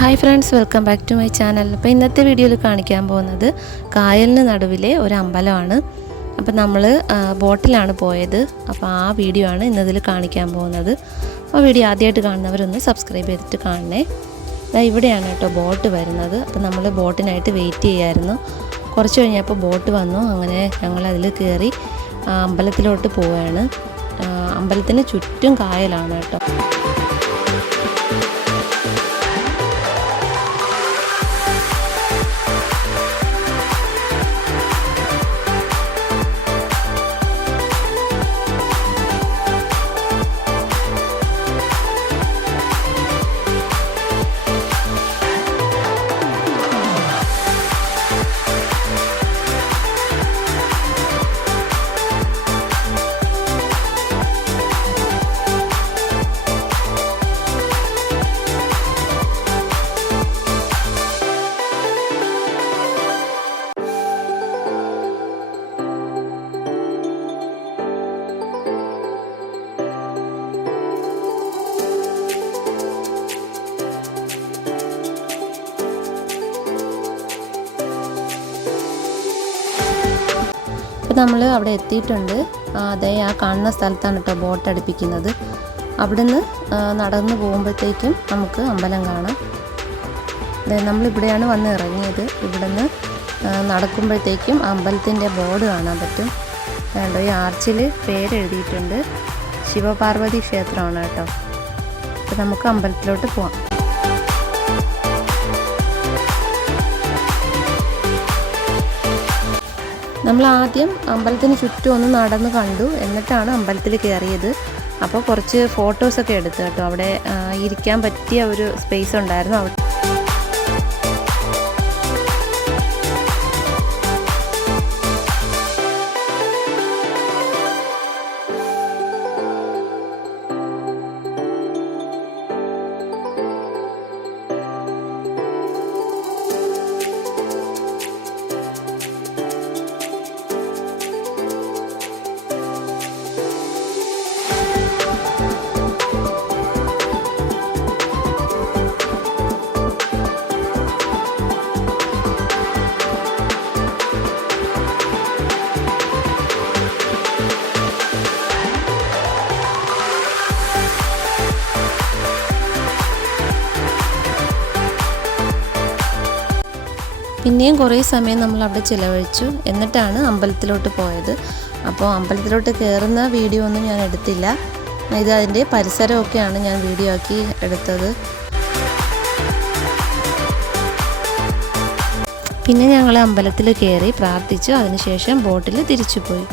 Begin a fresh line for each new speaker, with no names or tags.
Hi friends welcome back to my channel അപ്പോൾ ഇന്നത്തെ വീഡിയോയിൽ കാണിക്കാൻ പോകുന്നത് കായലിന് നടുവിലെ ഒരു അമ്പലമാണ്. അപ്പോൾ നമ്മൾ ബോട്ടിലാണ് പോയത്. അപ്പോൾ ആ വീഡിയോ ആണ് ഇന്നതിൽ കാണിക്കാൻ പോകുന്നത്. അപ്പോൾ വീഡിയോ ആദ്യമായിട്ട് കാണുന്നവരൊന്ന് സബ്സ്ക്രൈബ് ചെയ്തിട്ട് കാണണേ. അതാ ഇവിടെയാണ് കേട്ടോ ബോട്ട് വരുന്നത്. അപ്പോൾ നമ്മൾ ബോട്ടിനായിട്ട് വെയിറ്റ് ചെയ്യായിരുന്നു. കുറച്ച് കഴിഞ്ഞപ്പോൾ ബോട്ട് വന്നു. അങ്ങനെ ഞങ്ങൾ അതിൽ കയറി അമ്പലത്തിലോട്ട് പോവുകയാണ് അമ്പലത്തിന് ചുറ്റും കായലാണ് കേട്ടോ. നമ്മൾ അവിടെ എത്തിയിട്ടുണ്ട്. അതേ ആ കാണുന്ന സ്ഥലത്താണ് കേട്ടോ ബോട്ട് അടുപ്പിക്കുന്നത്. അവിടുന്ന് നടന്നു പോകുമ്പോഴത്തേക്കും നമുക്ക് അമ്പലം കാണാം. നമ്മളിവിടെയാണ് വന്ന് ഇറങ്ങിയത്. ഇവിടുന്ന് നടക്കുമ്പോഴത്തേക്കും അമ്പലത്തിന്റെ ബോർഡ് കാണാൻ പറ്റും. വേണ്ട ഈ ആർച്ചിൽ പേരെഴുതിയിട്ടുണ്ട്. ശിവപാർവതി ക്ഷേത്രമാണ് കേട്ടോ അപ്പോൾ നമുക്ക് അമ്പലത്തിലോട്ട് പോവാം. നമ്മൾ ആദ്യം അമ്പലത്തിന് ചുറ്റും ഒന്ന് നടന്ന് കണ്ടു. എന്നിട്ടാണ് അമ്പലത്തിൽ കയറിയത്. അപ്പോൾ കുറച്ച് ഫോട്ടോസൊക്കെ എടുത്തു കേട്ടോ. അവിടെ ഇരിക്കാൻ പറ്റിയ ഒരു സ്പേസ് ഉണ്ടായിരുന്നു. അവിടെ പിന്നെയും കുറേ സമയം നമ്മൾ അവിടെ ചിലവഴിച്ചു. എന്നിട്ടാണ് അമ്പലത്തിലോട്ട് പോയത്. അപ്പോൾ അമ്പലത്തിലോട്ട് കയറുന്ന വീഡിയോ ഒന്നും ഞാൻ എടുത്തില്ല. ഇത് അതിന്റെ പരിസരമൊക്കെയാണ് ഞാൻ വീഡിയോ ആക്കി എടുത്തത്. പിന്നെ ഞങ്ങൾ അമ്പലത്തിൽ കയറി പ്രാർത്ഥിച്ചു. അതിനുശേഷം ബോട്ടിൽ തിരിച്ചു പോയി